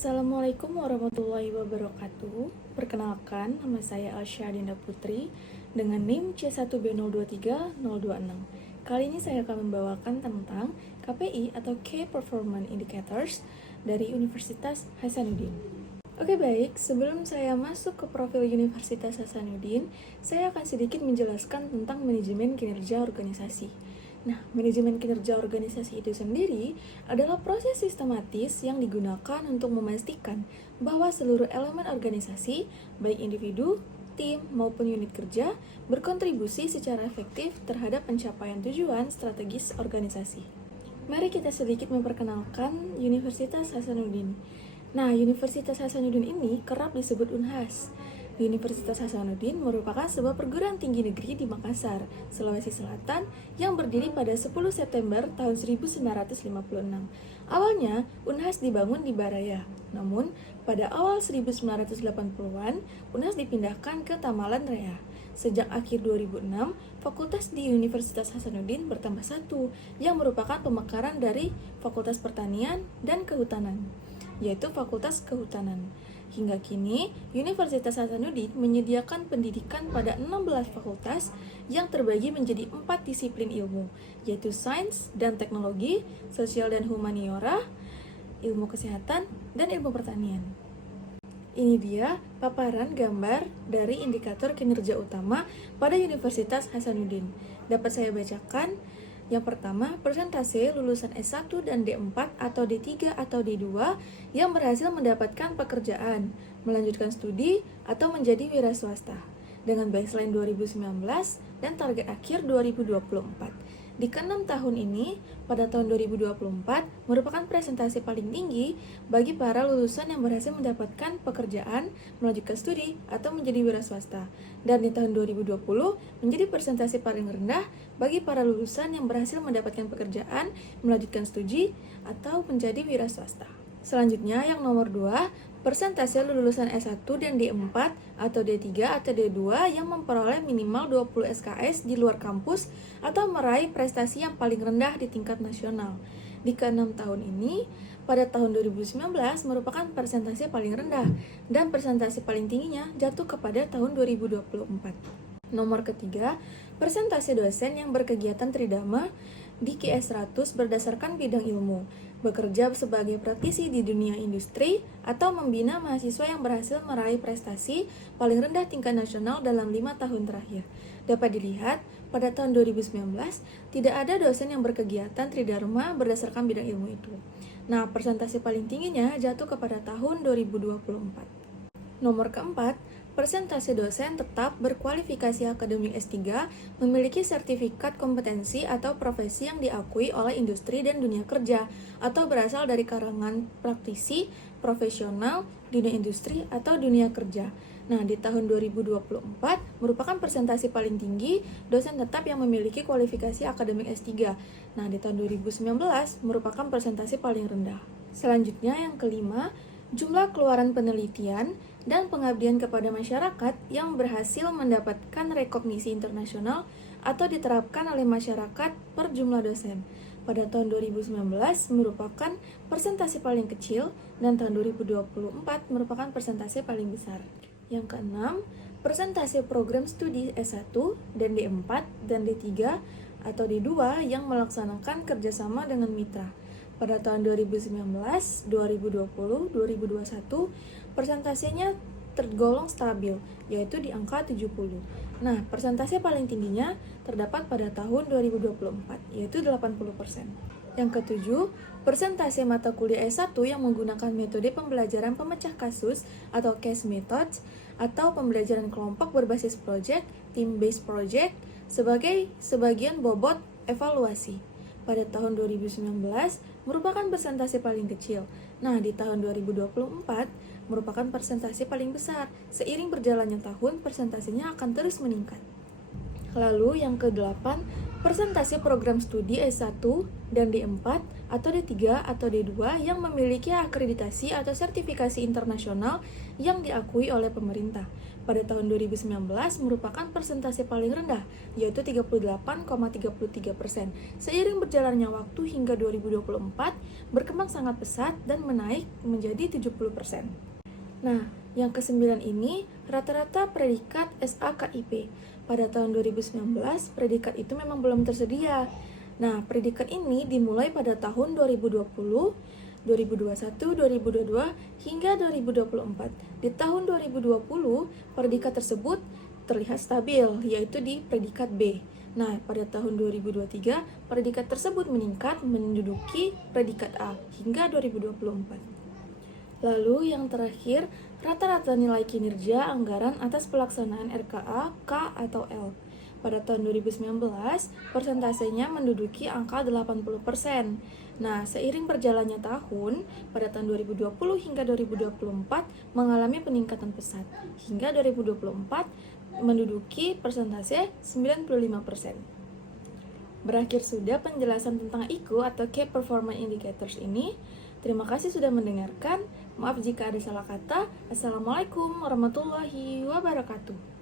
Assalamualaikum warahmatullahi wabarakatuh. Perkenalkan, nama saya Alsya Dinda Putri dengan NIM C1B023026. Kali ini saya akan membawakan tentang KPI atau Key Performance Indicators dari Universitas Hasanuddin. Oke baik, sebelum saya masuk ke profil Universitas Hasanuddin, saya akan sedikit menjelaskan tentang manajemen kinerja organisasi. Nah, manajemen kinerja organisasi itu sendiri adalah proses sistematis yang digunakan untuk memastikan bahwa seluruh elemen organisasi, baik individu, tim, maupun unit kerja, berkontribusi secara efektif terhadap pencapaian tujuan strategis organisasi. Mari kita sedikit memperkenalkan Universitas Hasanuddin. Nah, Universitas Hasanuddin ini kerap disebut UNHAS. Universitas Hasanuddin merupakan sebuah perguruan tinggi negeri di Makassar, Sulawesi Selatan yang berdiri pada 10 September tahun 1956. Awalnya, UNHAS dibangun di Baraya. Namun, pada awal 1980-an, UNHAS dipindahkan ke Tamalan Raya. Sejak akhir 2006, fakultas di Universitas Hasanuddin bertambah satu, yang merupakan pemekaran dari Fakultas Pertanian dan Kehutanan, yaitu Fakultas Kehutanan. Hingga kini, Universitas Hasanuddin menyediakan pendidikan pada 16 fakultas yang terbagi menjadi 4 disiplin ilmu, yaitu sains dan teknologi, sosial dan humaniora, ilmu kesehatan, dan ilmu pertanian. Ini dia paparan gambar dari indikator kinerja utama pada Universitas Hasanuddin. Dapat saya bacakan. Yang pertama, persentase lulusan S1 dan D4 atau D3 atau D2 yang berhasil mendapatkan pekerjaan, melanjutkan studi, atau menjadi wira swasta dengan baseline 2019 dan target akhir 2024. Di ke-6 tahun ini, pada tahun 2024, merupakan presentasi paling tinggi bagi para lulusan yang berhasil mendapatkan pekerjaan, melanjutkan studi, atau menjadi wira swasta. Dan di tahun 2020, menjadi presentasi paling rendah bagi para lulusan yang berhasil mendapatkan pekerjaan, melanjutkan studi, atau menjadi wira swasta. Selanjutnya, yang nomor 2, persentase lulusan S1 dan D4 atau D3 atau D2 yang memperoleh minimal 20 SKS di luar kampus atau meraih prestasi yang paling rendah di tingkat nasional. Di ke-6 tahun ini, pada tahun 2019 merupakan persentase paling rendah dan persentase paling tingginya jatuh kepada tahun 2024. Nomor ketiga, persentase dosen yang berkegiatan tridharma di QS 100 berdasarkan bidang ilmu, bekerja sebagai praktisi di dunia industri, atau membina mahasiswa yang berhasil meraih prestasi paling rendah tingkat nasional dalam 5 tahun terakhir. Dapat dilihat, pada tahun 2019, tidak ada dosen yang berkegiatan tridharma berdasarkan bidang ilmu itu. Nah, persentase paling tingginya jatuh kepada tahun 2024. Nomor keempat, persentase dosen tetap berkualifikasi akademik S3 memiliki sertifikat kompetensi atau profesi yang diakui oleh industri dan dunia kerja atau berasal dari kalangan praktisi, profesional, dunia industri, atau dunia kerja. Nah, di tahun 2024 merupakan persentase paling tinggi dosen tetap yang memiliki kualifikasi akademik S3. Nah, di tahun 2019 merupakan persentase paling rendah. Selanjutnya yang kelima, jumlah keluaran penelitian dan pengabdian kepada masyarakat yang berhasil mendapatkan rekognisi internasional atau diterapkan oleh masyarakat per jumlah dosen. Pada tahun 2019 merupakan persentase paling kecil dan tahun 2024 merupakan persentase paling besar. Yang keenam, persentase program studi S1 dan D4 dan D3 atau D2 yang melaksanakan kerjasama dengan mitra. Pada tahun 2019, 2020, 2021, persentasenya tergolong stabil, yaitu di angka 70. Nah, persentase paling tingginya terdapat pada tahun 2024, yaitu 80%. Yang ketujuh, persentase mata kuliah S1 yang menggunakan metode pembelajaran pemecah kasus atau case methods atau pembelajaran kelompok berbasis project, team-based project, sebagai sebagian bobot evaluasi. Pada tahun 2019 merupakan persentase paling kecil. Nah, di tahun 2024 merupakan persentase paling besar. Seiring berjalannya tahun, persentasenya akan terus meningkat. Lalu yang ke-8, Persentase program studi S1 dan D4 atau D3 atau D2 yang memiliki akreditasi atau sertifikasi internasional yang diakui oleh pemerintah pada tahun 2019 merupakan persentase paling rendah, yaitu 38,33%. Seiring berjalannya waktu hingga 2024, berkembang sangat pesat dan menaik menjadi 70%. Nah, yang ke-9 ini rata-rata predikat SAKIP. Pada tahun 2019, predikat itu memang belum tersedia. Nah, predikat ini dimulai pada tahun 2020, 2021, 2022, hingga 2024. Di tahun 2020, predikat tersebut terlihat stabil, yaitu di predikat B. Nah, pada tahun 2023, predikat tersebut meningkat menduduki predikat A hingga 2024. Lalu yang terakhir, rata-rata nilai kinerja anggaran atas pelaksanaan RKA, K atau L. Pada tahun 2019, persentasenya menduduki angka 80%. Nah, seiring berjalannya tahun, pada tahun 2020 hingga 2024 mengalami peningkatan pesat, hingga 2024 menduduki persentase 95%. Berakhir sudah penjelasan tentang IKU atau Key Performance Indicators ini. Terima kasih sudah mendengarkan. Maaf jika ada salah kata. Assalamualaikum warahmatullahi wabarakatuh.